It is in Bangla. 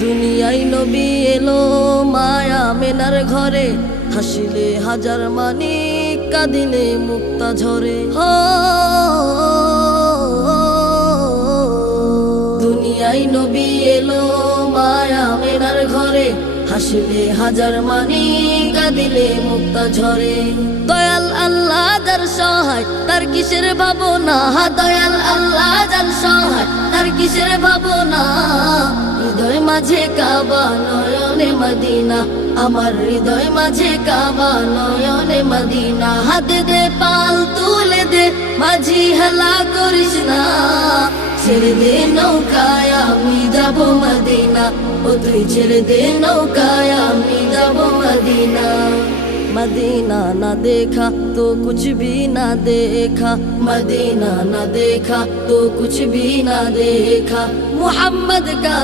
দুনিয়ায় নবী এলো মায়া মেনার ঘরে। হাসিলে হাজার মানি কাঁদিলে মুক্তা ঝরে। হো, দুনিয়ায় নবী এলো মায়া মেনার ঘরে। হাসিলে হাজার মানি কাঁদিলে মুক্তা ঝরে। দয়াল আল্লাহ যার সহায়, তার কিসের ভাবনা? দয়াল আল্লাহ যার সহায়, তার কিসের ভাবনা? মাঝে কাবা নয়নে মদিনা আমার হৃদয় মাঝে কাবা নয়নে মদিনা হাতে দে পাল তুলে দে মাঝি হেলা করিস না ছেড়ে দে নৌকায় আমি যাব মদিনা ও তুই ছেড়ে দে নৌকায় আমি যাব মদিনা मदीना ना देखा तो कुछ भी ना देखा मदीना ना देखा तो कुछ भी ना देखा मोहम्मद का